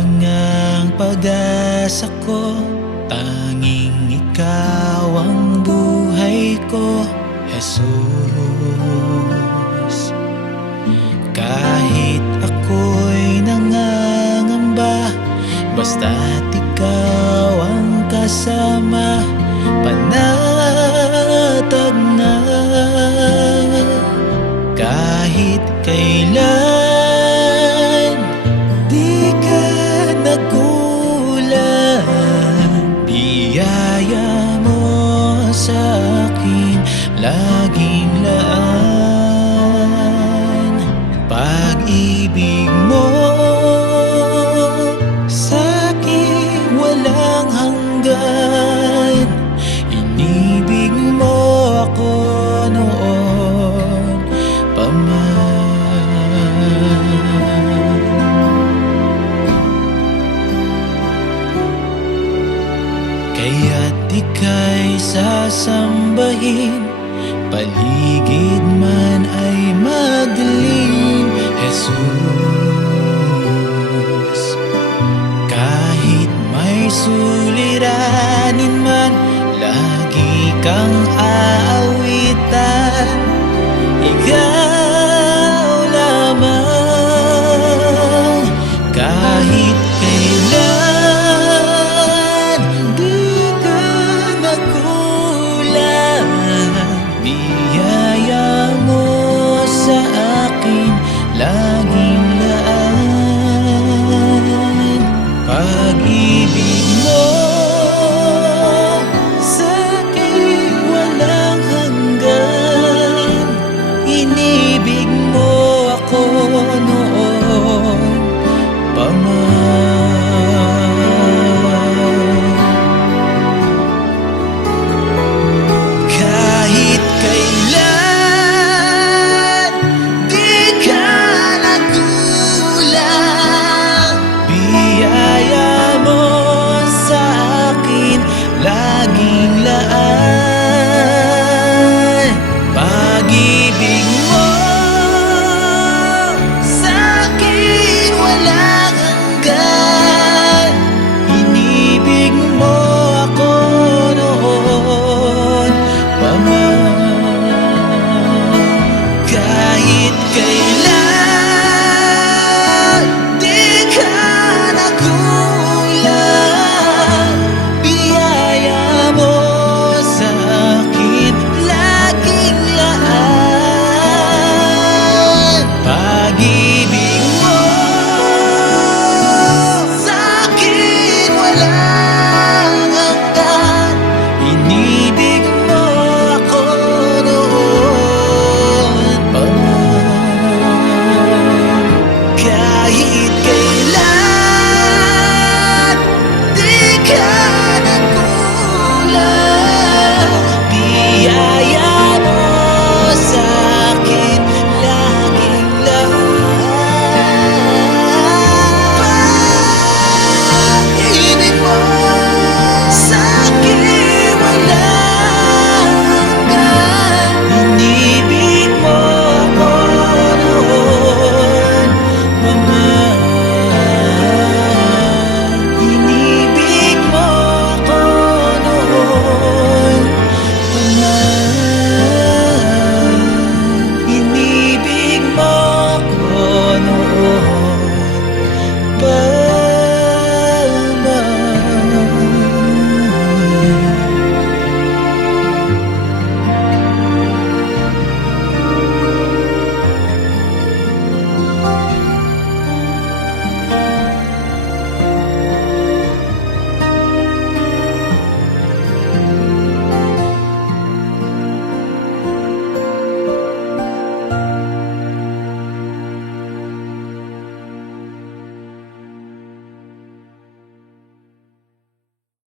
lang ang pag-asa ko, tanging ikaw ang buhay ko, Jesus. Kahit ako'y nangangamba, basta't ikaw ang kasama, panatag na. Kahit kailan di ka nagkulang, biyaya mo sa akin laging laan. Pag-ibig mo sa'kin walang hanggan, inibig mo ako noon pa man. Kaya't ika'y sasambahin, paligid man ay madilim, Jesus. Kahit may suliranin man, lagi kang aawitan, ikaw